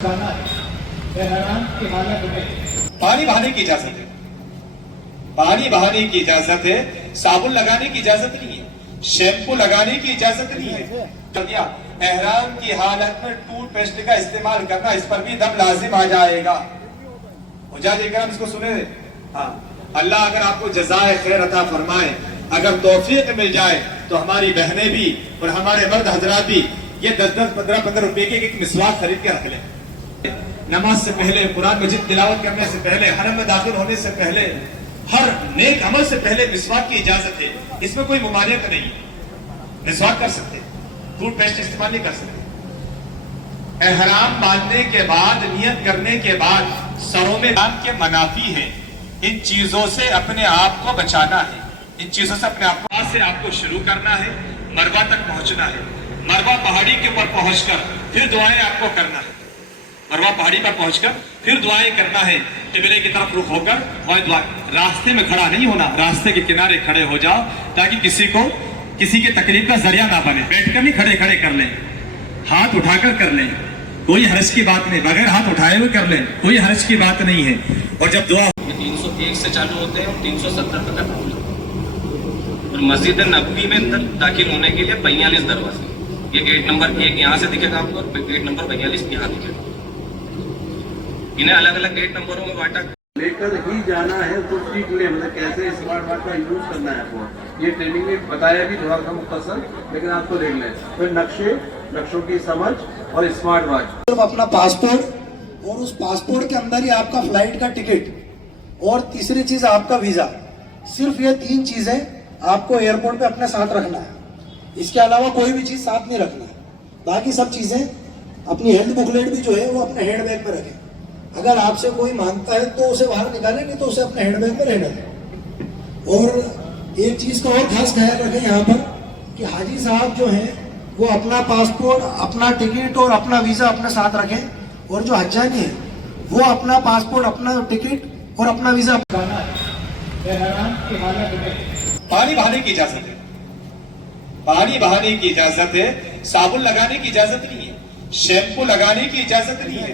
पानी बहाने की इजाजत है, पानी बहाने की इजाजत है, साबुन लगाने की इजाजत नहीं है, शैम्पू लगाने की इजाजत नहीं है। एहराम की हालत में टूथ पेस्ट का इस्तेमाल करना, इस पर भी दम लाजिम आ जाएगा। हुज्जाज इकराम इसको सुने। हाँ, अल्लाह अगर आपको जज़ाए खैर अता फरमाए, अगर तौफीक मिल जाए तो हमारी बहनें भी और हमारे मर्द हजरात भी ये 10-10, 15-15 रुपए के एक मिसवाक खरीद के रख लें। नमाज से पहले, कुरान मजीद तिलावत करने से पहले, हरम में दाखिल होने से पहले, हर नेक अमल से पहले मिसवाक की इजाजत है। इसमें कोई मुमानियत नहीं है। मिसवाक कर सकते, टूथपेस्ट इस्तेमाल नहीं कर सकते। एहराम बांधने के बाद, नियत करने के बाद सरों में नाम के मनाफी है। इन चीजों से अपने आप को बचाना है, इन चीजों से अपने आप से आपको शुरू करना है, मरवा तक पहुंचना है। मरवा पहाड़ी के ऊपर पहुंचकर फिर दुआएं आपको करना है। मरवा पहाड़ी पर पहुंचकर फिर दुआएं करना है। किबले की तरफ रुख होकर वह दुआ, रास्ते में खड़ा नहीं होना, रास्ते के किनारे खड़े हो जाओ ताकि किसी की तकलीफ का जरिया ना बने। बैठकर नहीं, खड़े खड़े कर लें, हाथ उठाकर कर लें, कोई हर्ज की बात नहीं। बगैर हाथ उठाए हुए कर लें, कोई हर्ज की बात नहीं है। और जब दुआ 301 से चालू होते हैं और 370 तक खत्म होते हैं। और मस्जिद नबवी में दाखिल होने के लिए 42 दरवाजे। ये गेट नंबर 1 यहाँ से दिखेगा आपको, गेट नंबर 42 यहाँ दिखेगा। इन्हें अलग अलग गेट नंबरों में बांटा लेकर ही जाना है तो सीख ले, मतलब कैसे स्मार्ट वॉच का यूज करना है आपको। ये ट्रेनिंग में बताया भी थोड़ा सा मुख्तसर, लेकिन आपको देख लें। फिर नक्शों की समझ और स्मार्ट वॉच। सिर्फ अपना पासपोर्ट और उस पासपोर्ट के अंदर ही आपका फ्लाइट का टिकट और तीसरी चीज आपका वीजा। सिर्फ ये 3 चीजें आपको एयरपोर्ट पे अपने साथ रखना है। इसके अलावा कोई भी चीज साथ नहीं रखना है। बाकी सब चीजें, अपनी हेल्थ बुकलेट भी जो है वो अपने हैंड बैग में रखें। अगर आपसे कोई मांगता है तो उसे बाहर निकालें, नहीं तो उसे अपने हैंड बैग में रहने दें। और एक चीज का और खास ख्याल रखें यहाँ पर कि हाजी साहब जो हैं वो अपना पासपोर्ट, अपना टिकट और अपना वीजा अपने साथ रखें। और जो हज्जानी है वो अपना पासपोर्ट, अपना टिकट और अपना वीजा। पानी बहाने की इजाजत है, पानी बहाने की इजाजत है, साबुन लगाने की इजाजत नहीं है, शैम्पू लगाने की इजाजत नहीं है।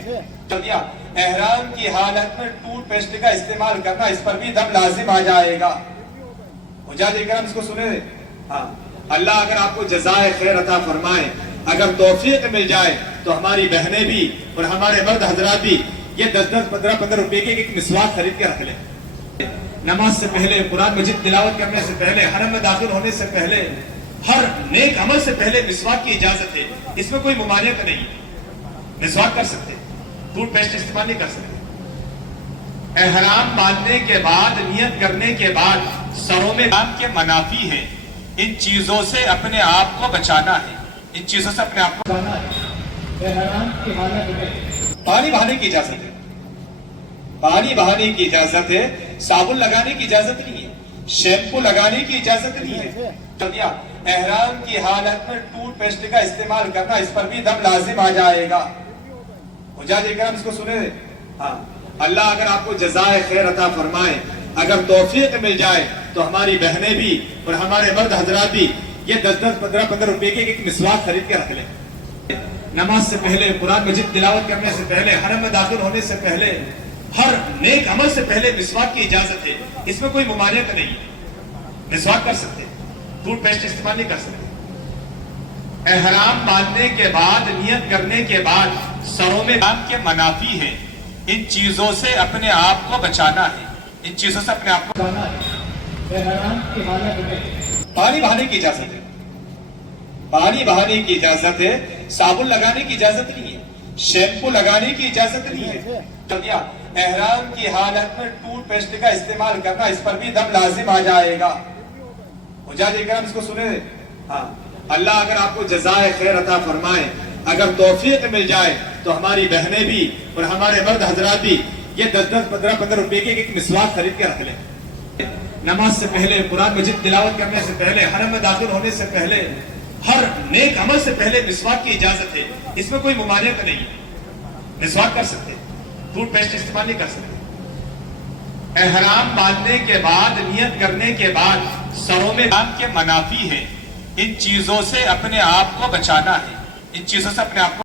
एहराम की हालत में टूथपेस्ट का इस्तेमाल करना, इस पर भी दम लाजिम आ जाएगा। हुज्जाज इकराम इसको सुने। हाँ, अल्लाह अगर आपको जज़ाए खैर अता फरमाए, अगर तौफीक मिल जाए तो हमारी बहनें भी और हमारे मर्द हजरात भी ये 10-10, 15-15 रुपए के एक मिसवाक खरीद के रख लें। नमाज से पहले, कुरान मजीद तिलावत करने से पहले, हरम में दाखिल होने से पहले, हर नेक अमल से पहले मिसवाक की इजाजत है। इसमें कोई मुमानियत नहीं है। मिसवाक कर सकते, टूथपेस्ट इस्तेमाल नहीं कर सकते। एहराम बांधने के बाद, नियत करने के बाद सरों में नाम के मनाफी है। इन चीजों से अपने आप को बचाना है, इन चीजों से अपने आप को। पानी बहाने की इजाजत है, पानी बहाने की इजाजत है, साबुन लगाने की इजाजत नहीं है, शैम्पू लगाने की इजाजत नहीं है। एहराम की हालत में टूथपेस्ट का इस्तेमाल करना, इस पर भी दम लाजिम आ जाएगा। हुज्जाज इकराम इसको सुने। हाँ, अल्लाह अगर आपको जज़ाए खैर अता फरमाए, अगर तौफीक मिल जाए तो हमारी बहनें भी और हमारे मर्द हजरात भी ये 10-10, 15-15 रुपए के एक मिसवाक खरीद के रख लें। नमाज से पहले, कुरान मजीद तिलावत करने से पहले, हरम में दाखिल होने से पहले, हर नेक अमल से पहले मिसवाक की इजाजत है। इसमें कोई मुमानियत नहीं है। मिसवाक कर सकते, टूथपेस्ट इस्तेमाल नहीं कर सकते। एहराम बांधने के बाद, नियत करने के बाद सरों में नाम के मनाफी है। इन चीजों से अपने आप को बचाना है, इन चीजों से अपने आप को। पानी बहाने की इजाजत है, पानी बहाने की इजाजत है, साबुन लगाने की इजाजत नहीं है, शैम्पू लगाने की इजाजत नहीं है। एहराम की हालत में टूथपेस्ट का इस्तेमाल करना, इस पर भी दम लाजिम आ जाएगा। हुज्जाज इकराम इसको सुने। हाँ, अल्लाह अगर आपको जज़ाए खैर अता फरमाए, अगर तौफीक मिल जाए तो हमारी बहनें भी और हमारे मर्द हजरात भी ये 10-10, 15-15 रुपए के एक मिसवाक खरीद के रख लें। नमाज से पहले, कुरान मजीद तिलावत करने से पहले, हरम में दाखिल होने से पहले, हर नेक अमल से पहले मिसवाक की इजाजत है। इसमें कोई मुमानियत नहीं है। मिसवाक कर सकते, टूथपेस्ट इस्तेमाल नहीं कर सकते। एहराम बांधने के बाद, नियत करने के बाद सरों में नाम के मनाफी है। इन चीजों से अपने आप को बचाना है, इन चीजों से अपने आप को।